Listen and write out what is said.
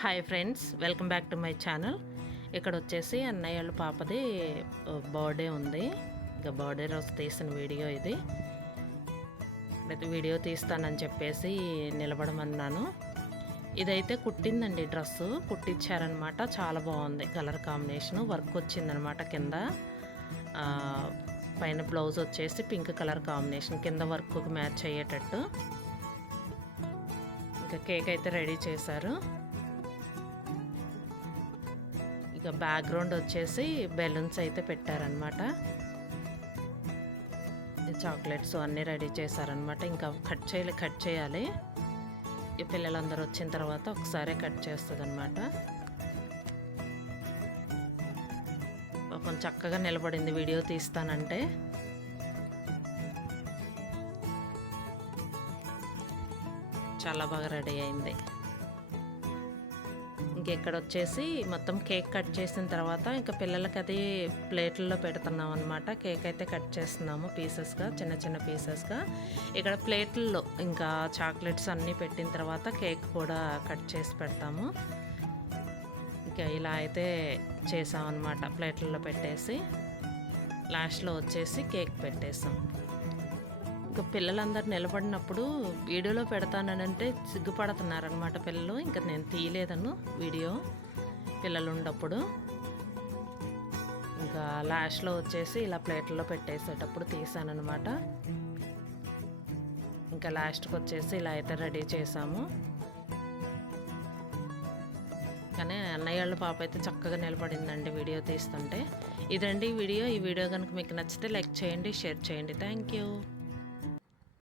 Hi friends, welcome back to my channel. ఇక్కడ వచ్చేసి అన్నయ్య వాళ్ళ పాపది బర్త్డే ఉంది. ఇంకా బర్త్డే రోజు తీసిన వీడియో ఇది. అయితే వీడియో తీస్తానని చెప్పేసి నిలబడమన్నాను. ఇదైతే కుట్టిందండి, డ్రెస్సు కుట్టించారనమాట. చాలా బాగుంది కలర్ కాంబినేషను. వర్క్ వచ్చిందనమాట కింద. పైన బ్లౌజ్ వచ్చేసి పింక్ కలర్ కాంబినేషన్, కింద వర్క్కి మ్యాచ్ అయ్యేటట్టు. ఇంకా కేక్ అయితే రెడీ చేశారు. ఇక బ్యాక్గ్రౌండ్ వచ్చేసి బెలూన్స్ అయితే పెట్టారనమాట. చాక్లెట్స్ అన్నీ రెడీ చేశారనమాట. ఇంకా కట్ చేయాలి. ఈ పిల్లలందరూ వచ్చిన తర్వాత ఒకసారి కట్ చేస్తుంది అనమాట. కొంచెం చక్కగా నిలబడింది వీడియో తీస్తానంటే. చాలా బాగా రెడీ అయింది. ఇంకెక్కడ వచ్చేసి మొత్తం కేక్ కట్ చేసిన తర్వాత ఇంకా పిల్లలకి అది ప్లేట్లలో పెడుతున్నాం అనమాట. కేక్ అయితే కట్ చేస్తున్నాము పీసెస్గా, చిన్న చిన్న పీసెస్గా. ఇక్కడ ప్లేట్లలో ఇంకా చాక్లెట్స్ అన్నీ పెట్టిన తర్వాత కేక్ కూడా కట్ చేసి పెడతాము. ఇంకా ఇలా అయితే చేసామన్నమాట. ప్లేట్లలో పెట్టేసి లాస్ట్లో వచ్చేసి కేక్ పెట్టేసాం. ఇంకా పిల్లలందరూ నిలబడినప్పుడు వీడియోలో పెడతానంటే సిగ్గుపడుతున్నారనమాట పిల్లలు. ఇంకా నేను తీయలేదను వీడియో పిల్లలు ఉన్నప్పుడు. ఇంకా లాస్ట్లో వచ్చేసి ఇలా ప్లేట్లో పెట్టేసేటప్పుడు తీసానమాట. ఇంకా లాస్ట్కి వచ్చేసి ఇలా అయితే రెడీ చేసాము. కానీ అన్నయ్య వాళ్ళ పాప అయితే చక్కగా నిలబడిందండి వీడియో తీస్తుంటే. ఇదండి వీడియో. ఈ వీడియో కనుక మీకు నచ్చితే లైక్ చేయండి, షేర్ చేయండి. Thank you.